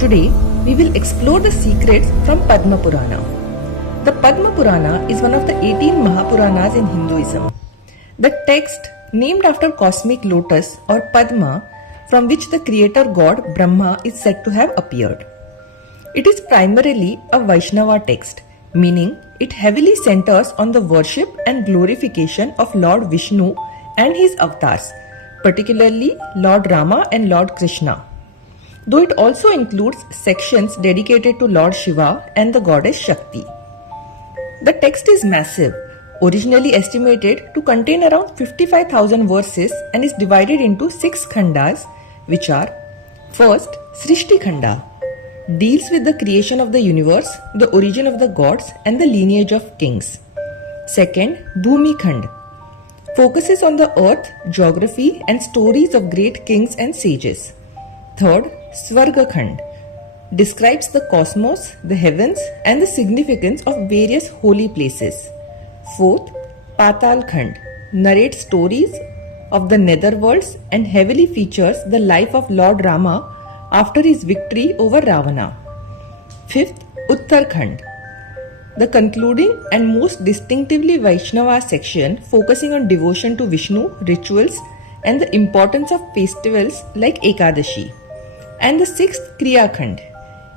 Today, we will explore the secrets from Padma Purana. The Padma Purana is one of the 18 Mahapuranas in Hinduism. The text, named after cosmic lotus or Padma, from which the creator god Brahma is said to have appeared. It is primarily a Vaishnava text, meaning it heavily centers on the worship and glorification of Lord Vishnu and his avatars, particularly Lord Rama and Lord Krishna, though it also includes sections dedicated to Lord Shiva and the goddess Shakti. The text is massive, originally estimated to contain around 55,000 verses, and is divided into 6 khandas, which are: first, Srishti Khanda, deals with the creation of the universe, the origin of the gods, and the lineage of kings. Second, Bhumi Khand, focuses on the earth, geography, and stories of great kings and sages. Third, Svarga Khand, describes the cosmos, the heavens, and the significance of various holy places. Fourth, Patal Khand, narrates stories of the netherworlds and heavily features the life of Lord Rama after his victory over Ravana. Fifth, Uttarakhand, the concluding and most distinctively Vaishnava section, focusing on devotion to Vishnu, rituals, and the importance of festivals like Ekadashi. And the sixth, Kriya Khand,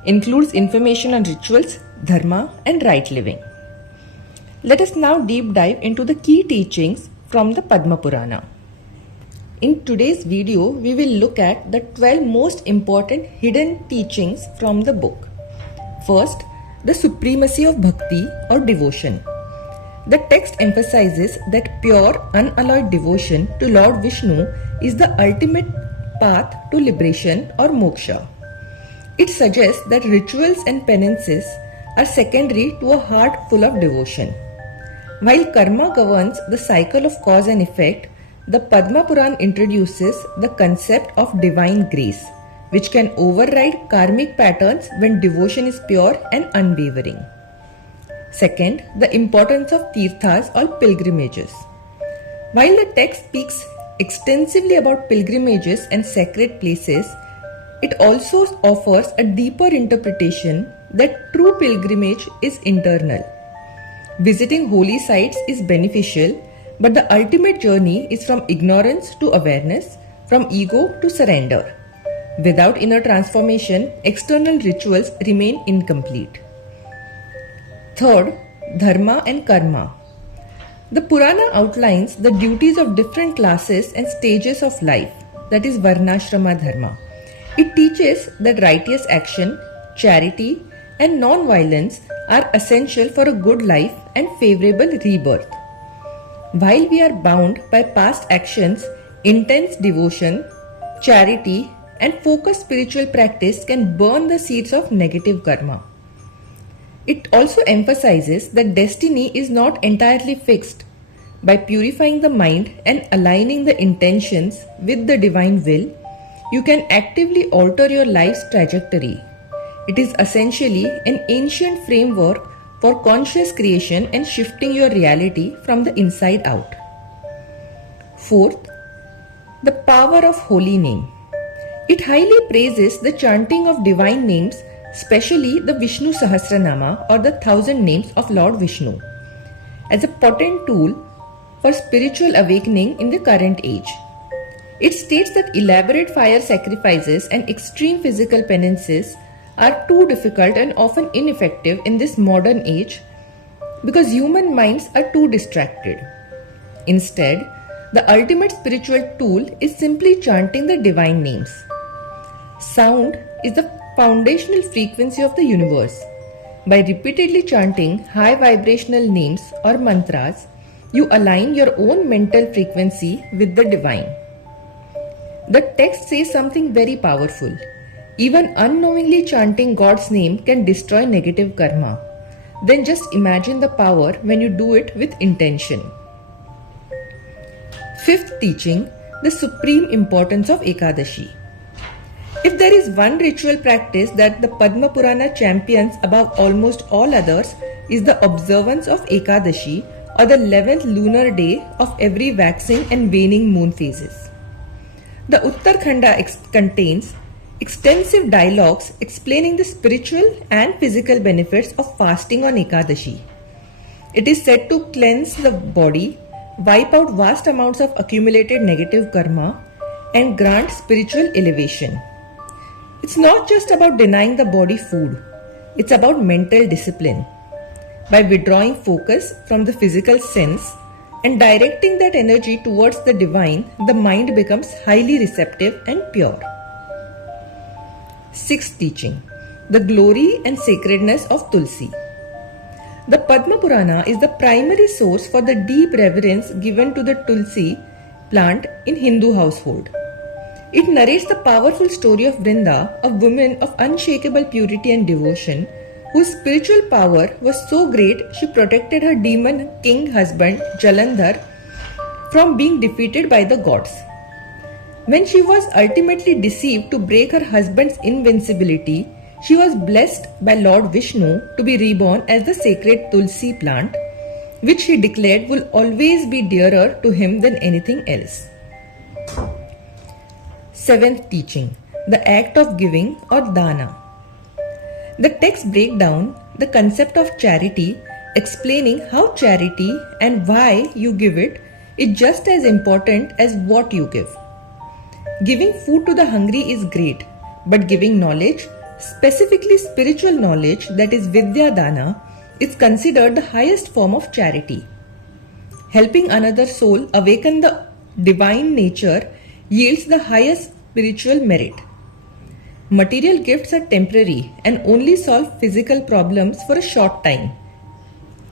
includes information on rituals, dharma, and right living. Let us now deep dive into the key teachings from the Padma Purana. In today's video, we will look at the 12 most important hidden teachings from the book. First, the supremacy of bhakti or devotion. The text emphasizes that pure, unalloyed devotion to Lord Vishnu is the ultimate path to liberation or moksha. It suggests that rituals and penances are secondary to a heart full of devotion. While karma governs the cycle of cause and effect, the Padma Purana introduces the concept of divine grace, which can override karmic patterns when devotion is pure and unwavering. Second, the importance of tirthas or pilgrimages. While the text speaks extensively about pilgrimages and sacred places, it also offers a deeper interpretation that true pilgrimage is internal. Visiting holy sites is beneficial, but the ultimate journey is from ignorance to awareness, from ego to surrender. Without inner transformation, external rituals remain incomplete. Third, dharma and karma. The Purana outlines the duties of different classes and stages of life, that is Varnashrama Dharma. It teaches that righteous action, charity, and non-violence are essential for a good life and favorable rebirth. While we are bound by past actions, intense devotion, charity, and focused spiritual practice can burn the seeds of negative karma. It also emphasizes that destiny is not entirely fixed. By purifying the mind and aligning the intentions with the divine will, you can actively alter your life's trajectory. It is essentially an ancient framework for conscious creation and shifting your reality from the inside out. Fourth, the power of holy name. It highly praises the chanting of divine names, especially the Vishnu Sahasranama or the 1000 names of Lord Vishnu, as a potent tool for spiritual awakening in the current age. It states that elaborate fire sacrifices and extreme physical penances are too difficult and often ineffective in this modern age because human minds are too distracted. Instead, the ultimate spiritual tool is simply chanting the divine names. Sound is the foundational frequency of the universe. By repeatedly chanting high vibrational names or mantras, you align your own mental frequency with the divine. The text says something very powerful. Even unknowingly chanting God's name can destroy negative karma. Then just imagine the power when you do it with intention. Fifth teaching, the supreme importance of Ekadashi. If there is one ritual practice that the Padma Purana champions above almost all others, is the observance of Ekadashi, or the 11th lunar day of every waxing and waning moon phases. The Uttarakhanda contains extensive dialogues explaining the spiritual and physical benefits of fasting on Ekadashi. It is said to cleanse the body, wipe out vast amounts of accumulated negative karma, and grant spiritual elevation. It's not just about denying the body food, it's about mental discipline. By withdrawing focus from the physical sense and directing that energy towards the divine, the mind becomes highly receptive and pure. Sixth teaching, the glory and sacredness of Tulsi. The Padma Purana is the primary source for the deep reverence given to the Tulsi plant in Hindu household. It narrates the powerful story of Vrinda, a woman of unshakable purity and devotion, whose spiritual power was so great she protected her demon king husband Jalandhar from being defeated by the gods. When she was ultimately deceived to break her husband's invincibility, she was blessed by Lord Vishnu to be reborn as the sacred Tulsi plant, which he declared will always be dearer to him than anything else. Seventh teaching, the act of giving or dana. The texts break down the concept of charity, explaining how charity and why you give it is just as important as what you give. Giving food to the hungry is great, but giving knowledge, specifically spiritual knowledge, that is Vidya Dana, is considered the highest form of charity. Helping another soul awaken the divine nature yields the highest spiritual merit. Material gifts are temporary and only solve physical problems for a short time.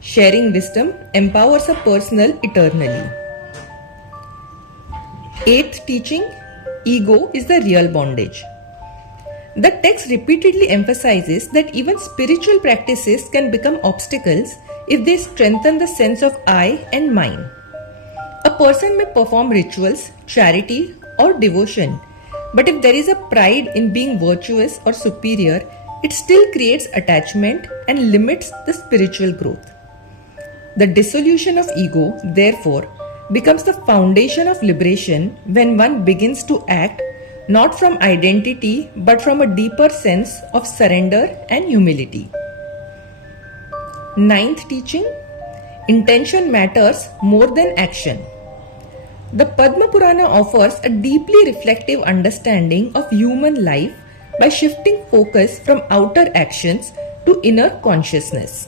Sharing wisdom empowers a person eternally. Eighth teaching, ego is the real bondage. The text repeatedly emphasizes that even spiritual practices can become obstacles if they strengthen the sense of I and mine. A person may perform rituals, charity, or devotion, but if there is a pride in being virtuous or superior, it still creates attachment and limits the spiritual growth. The dissolution of ego, therefore, becomes the foundation of liberation when one begins to act not from identity but from a deeper sense of surrender and humility. Ninth teaching, intention matters more than action. The Padma Purana offers a deeply reflective understanding of human life by shifting focus from outer actions to inner consciousness.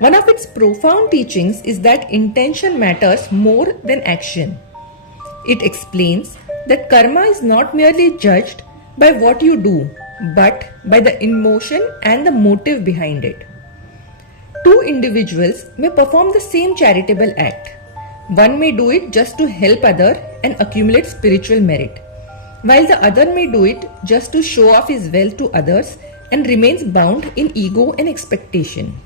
One of its profound teachings is that intention matters more than action. It explains that karma is not merely judged by what you do, but by the emotion and the motive behind it. Two individuals may perform the same charitable act. One may do it just to help other and accumulate spiritual merit, while the other may do it just to show off his wealth to others and remains bound in ego and expectation.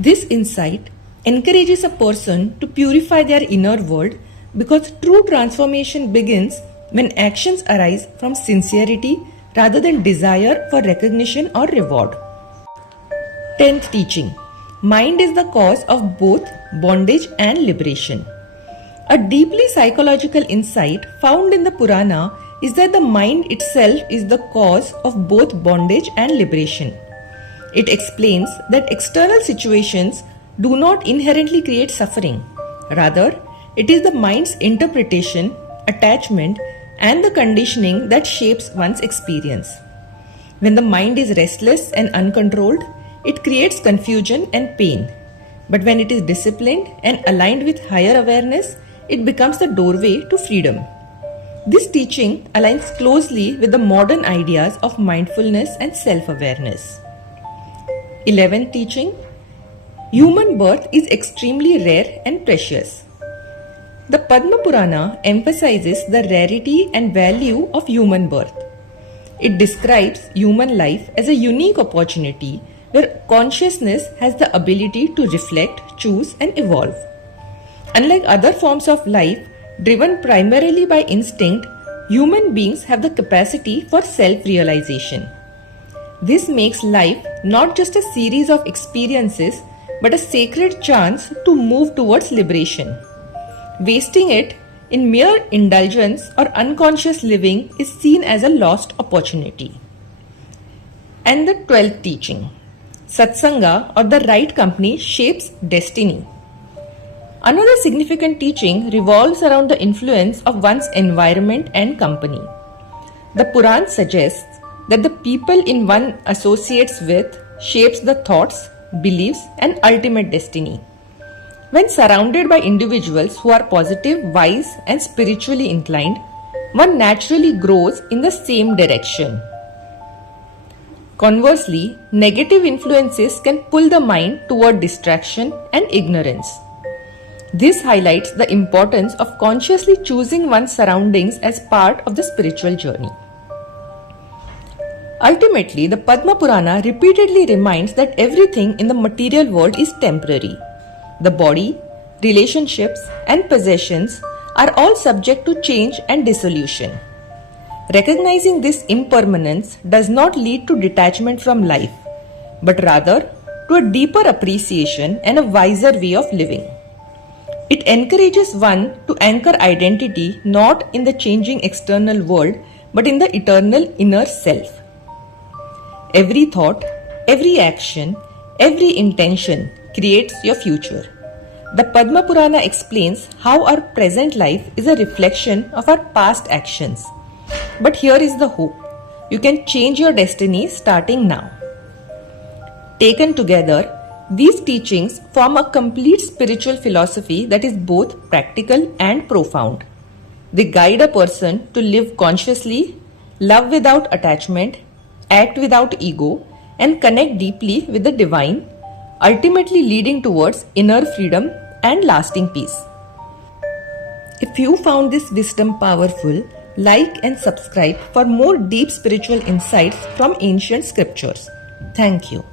This insight encourages a person to purify their inner world because true transformation begins when actions arise from sincerity rather than desire for recognition or reward. 10th teaching, mind is the cause of both bondage and liberation. A deeply psychological insight found in the Purana is that the mind itself is the cause of both bondage and liberation. It explains that external situations do not inherently create suffering. Rather, it is the mind's interpretation, attachment, and the conditioning that shapes one's experience. When the mind is restless and uncontrolled, it creates confusion and pain. But when it is disciplined and aligned with higher awareness, it becomes the doorway to freedom. This teaching aligns closely with the modern ideas of mindfulness and self-awareness. 11th teaching, human birth is extremely rare and precious. The Padma Purana emphasizes the rarity and value of human birth. It describes human life as a unique opportunity where consciousness has the ability to reflect, choose, and evolve. Unlike other forms of life, driven primarily by instinct, human beings have the capacity for self-realization. This makes life not just a series of experiences, but a sacred chance to move towards liberation. Wasting it in mere indulgence or unconscious living is seen as a lost opportunity. And the 12th teaching, Satsanga or the right company shapes destiny. Another significant teaching revolves around the influence of one's environment and company. The Puran suggests that the people in one associates with shapes the thoughts, beliefs, and ultimate destiny. When surrounded by individuals who are positive, wise, and spiritually inclined, one naturally grows in the same direction. Conversely, negative influences can pull the mind toward distraction and ignorance. This highlights the importance of consciously choosing one's surroundings as part of the spiritual journey. Ultimately, the Padma Purana repeatedly reminds that everything in the material world is temporary. The body, relationships, and possessions are all subject to change and dissolution. Recognizing this impermanence does not lead to detachment from life, but rather to a deeper appreciation and a wiser way of living. It encourages one to anchor identity not in the changing external world, but in the eternal inner self. Every thought, every action, every intention creates your future. The Padma Purana explains how our present life is a reflection of our past actions. But here is the hope. You can change your destiny starting now. Taken together, these teachings form a complete spiritual philosophy that is both practical and profound. They guide a person to live consciously, love without attachment, act without ego, and connect deeply with the divine, ultimately leading towards inner freedom and lasting peace. If you found this wisdom powerful, like and subscribe for more deep spiritual insights from ancient scriptures. Thank you.